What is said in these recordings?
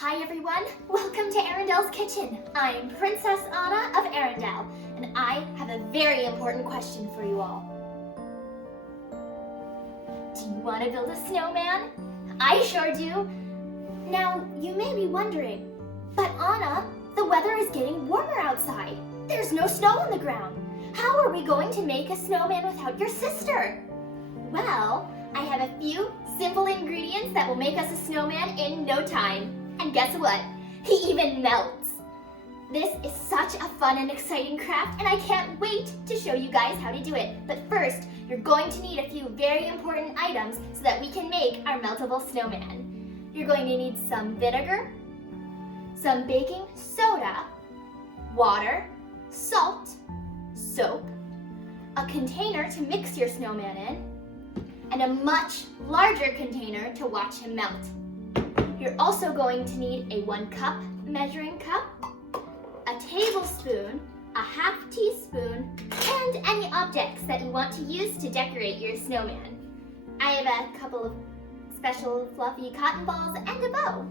Hi everyone, welcome to Arendelle's Kitchen. I'm Princess Anna of Arendelle, and I have a very important question for you all. Do you want to build a snowman? I sure do. Now, you may be wondering, but Anna, the weather is getting warmer outside. There's no snow on the ground. How are we going to make a snowman without your sister? Well, I have a few simple ingredients that will make us a snowman in no time. And guess what? He even melts. This is such a fun and exciting craft, and I can't wait to show you guys how to do it. But first, you're going to need a few very important items so that we can make our meltable snowman. You're going to need some vinegar, some baking soda, water, salt, soap, a container to mix your snowman in, and a much larger container to watch him melt. You're also going to need a 1 cup measuring cup, a tablespoon, a half teaspoon, and any objects that you want to use to decorate your snowman. I have a couple of special fluffy cotton balls and a bow.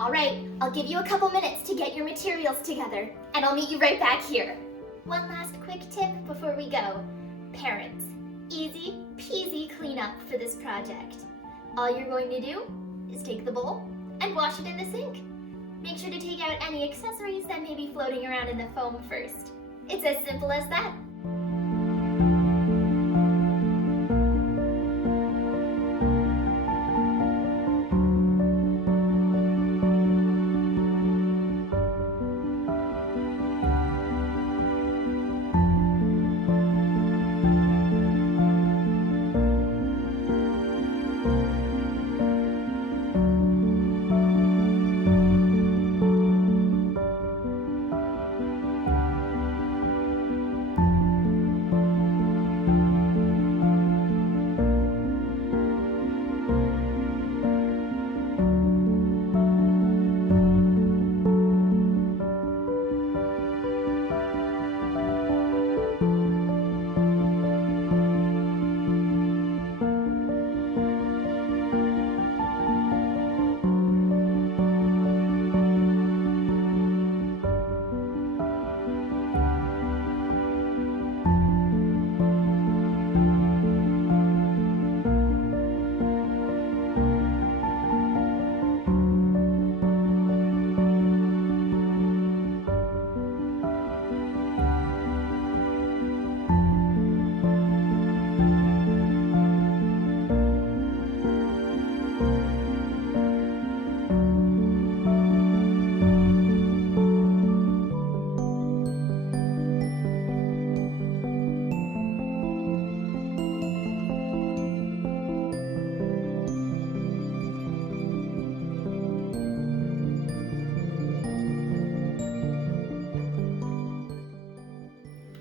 All right, I'll give you a couple minutes to get your materials together, and I'll meet you right back here. One last quick tip before we go. Parents, easy peasy cleanup for this project. All you're going to do is take the bowl and wash it in the sink. Make sure to take out any accessories that may be floating around in the foam first. It's as simple as that.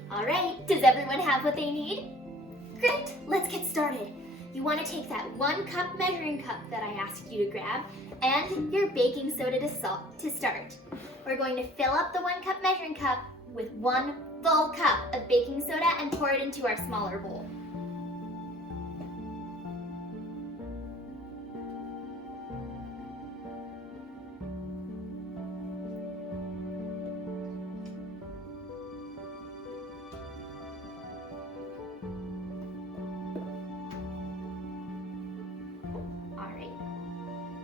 All right, does everyone have what they need? Great, let's get started. You want to take that 1 cup measuring cup that I asked you to grab and your baking soda to start. We're going to fill up the 1 cup measuring cup with 1 full cup of baking soda and pour it into our smaller bowl.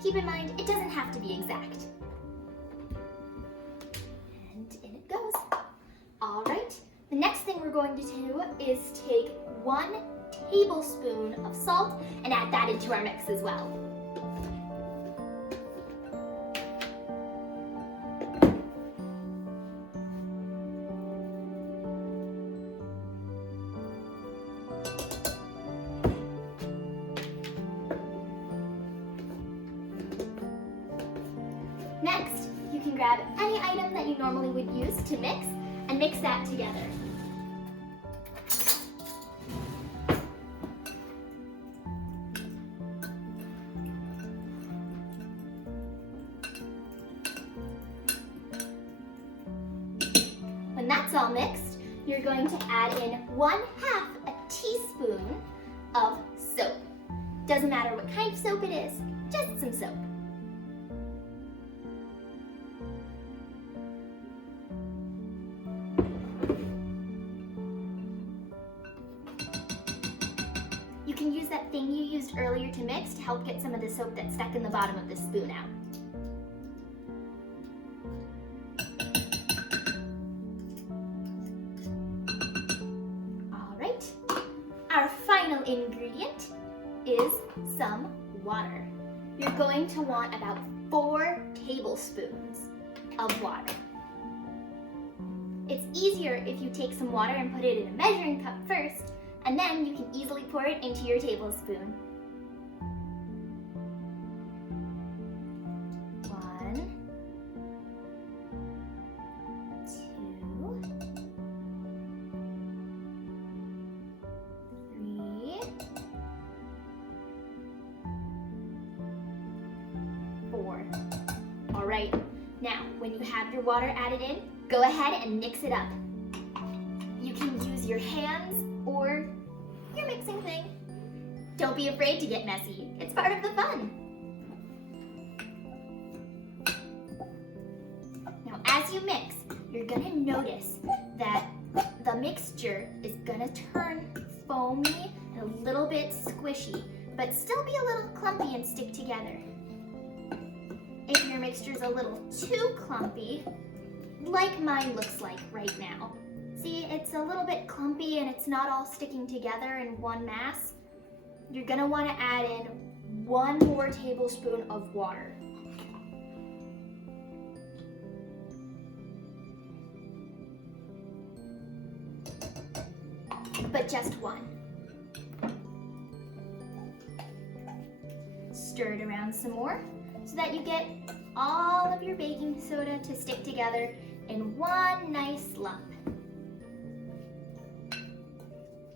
Keep in mind, it doesn't have to be exact. And in it goes. All right, the next thing we're going to do is take 1 tablespoon of salt and add that into our mix as well. Next, you can grab any item that you normally would use to mix and mix that together. When that's all mixed, you're going to add in 1/2 a teaspoon of soap. Doesn't matter what kind of soap it is, just some soap. You can use that thing you used earlier to mix to help get some of the soap that's stuck in the bottom of the spoon out. All right, our final ingredient is some water. You're going to want about 4 tablespoons of water. It's easier if you take some water and put it in a measuring cup first, and then you can easily pour it into your tablespoon. 1, 2, 3, 4. All right, now when you have your water added in, go ahead and mix it up. You can use your hands or your mixing thing. Don't be afraid to get messy. It's part of the fun. Now, as you mix, you're gonna notice that the mixture is gonna turn foamy and a little bit squishy, but still be a little clumpy and stick together. If your mixture's a little too clumpy, like mine looks like right now, see, it's a little bit clumpy and it's not all sticking together in one mass. You're gonna wanna add in 1 more tablespoon of water. But just 1. Stir it around some more so that you get all of your baking soda to stick together in one nice lump.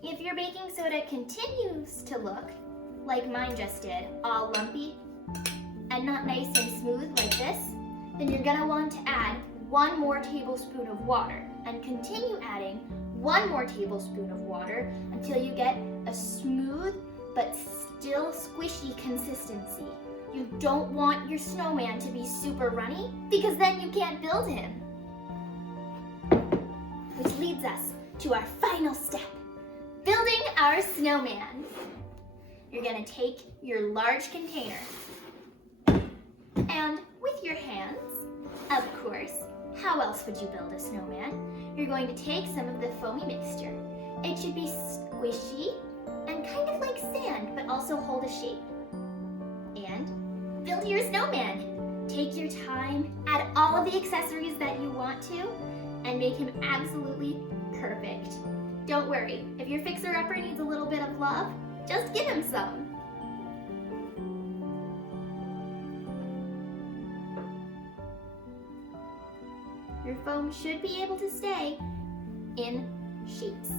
If your baking soda continues to look like mine just did, all lumpy and not nice and smooth like this, then you're gonna want to add 1 more tablespoon of water and continue adding 1 more tablespoon of water until you get a smooth but still squishy consistency. You don't want your snowman to be super runny because then you can't build him. Which leads us to our final step. Building our snowman. You're gonna take your large container and with your hands, of course, how else would you build a snowman? You're going to take some of the foamy mixture. It should be squishy and kind of like sand, but also hold a shape. And build your snowman. Take your time, add all of the accessories that you want to, and make him absolutely perfect. Don't worry, if your fixer-upper needs a little bit of love, just give him some. Your foam should be able to stay in shapes.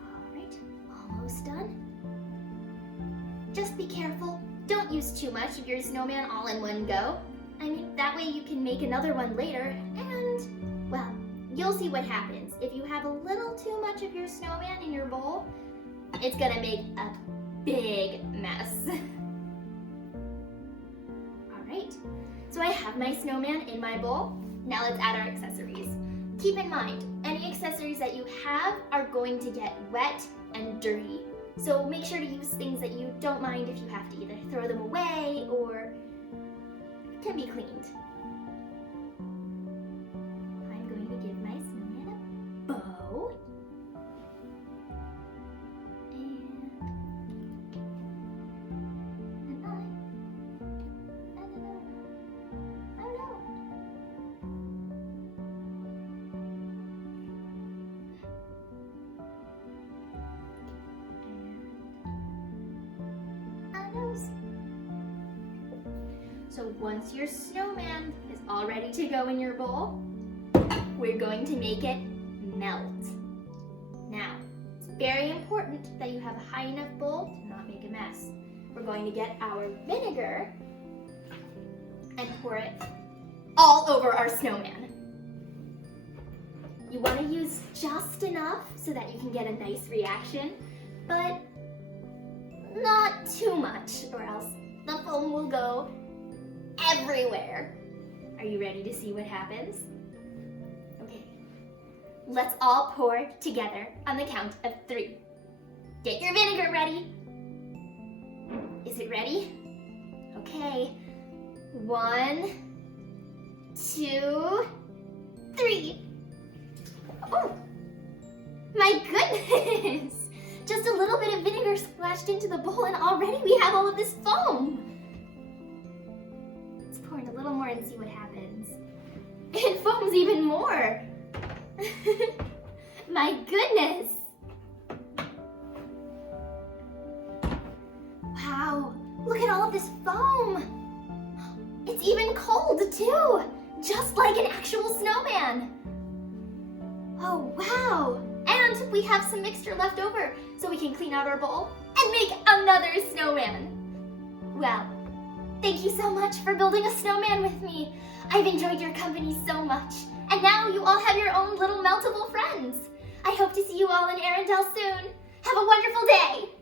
All right, almost done. Just be careful. Don't use too much of your snowman all in one go. I mean, that way you can make another one later and, well, you'll see what happens. If you have a little too much of your snowman in your bowl, it's gonna make a big mess. All right, so I have my snowman in my bowl. Now let's add our accessories. Keep in mind, any accessories that you have are going to get wet and dirty. So make sure to use things that you don't mind if you have to either throw them away or can be cleaned. I'm going to give my snowman a bow. And an eye. And another eye. Oh no! So once your snowman is all ready to go in your bowl, we're going to make it melt. Now, it's very important that you have a high enough bowl to not make a mess. We're going to get our vinegar and pour it all over our snowman. You want to use just enough so that you can get a nice reaction, but not too much, or else the foam will go everywhere. Are you ready to see what happens? Okay. Let's all pour together on the count of 3. Get your vinegar ready. Is it ready? Okay. 1, 2, 3. Oh, my goodness! Just a little bit of vinegar splashed into the bowl and already we have all of this foam. Let's pour in a little more and see what happens. It foams even more. My goodness. Wow, look at all of this foam. It's even cold too, just like an actual snowman. Oh, wow. And we have some mixture left over, so we can clean out our bowl and make another snowman. Well, thank you so much for building a snowman with me. I've enjoyed your company so much. And now you all have your own little meltable friends. I hope to see you all in Arendelle soon. Have a wonderful day.